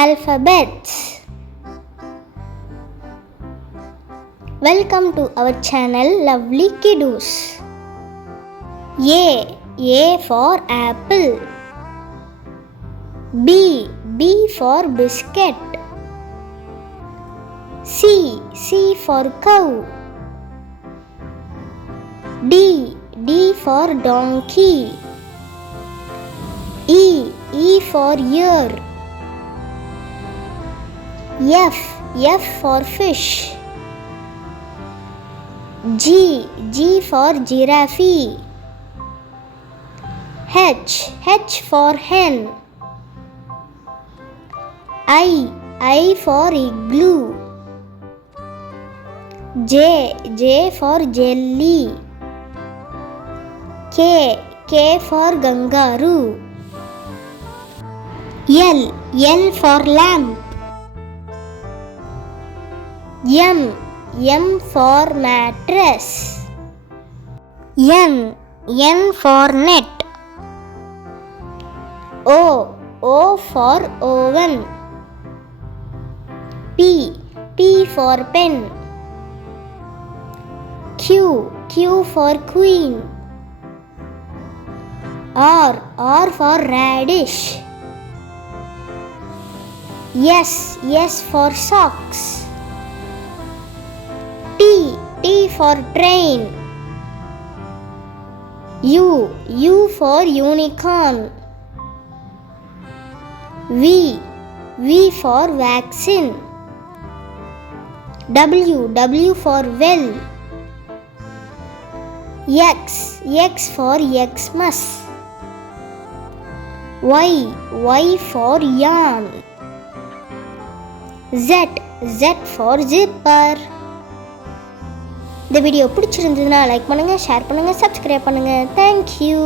alphabets. Welcome to our channel Lovely Kiddos. A for apple. B for biscuit. C for cow. D for donkey. E for ear. F for fish. G for giraffe. H for hen. I for igloo. J for jelly. K for kangaroo. L for lamp. M for mattress. N for net. O for oven. P for pen. Q for queen. R for radish. S for socks. T for train. U for unicorn. V for vaccine. W for well. X for Xmas. Y for yarn. Z for zipper. இந்த video பிடிச்சிருந்ததுன்னா like பண்ணுங்க, share பண்ணுங்க, subscribe பண்ணுங்க. Thank you.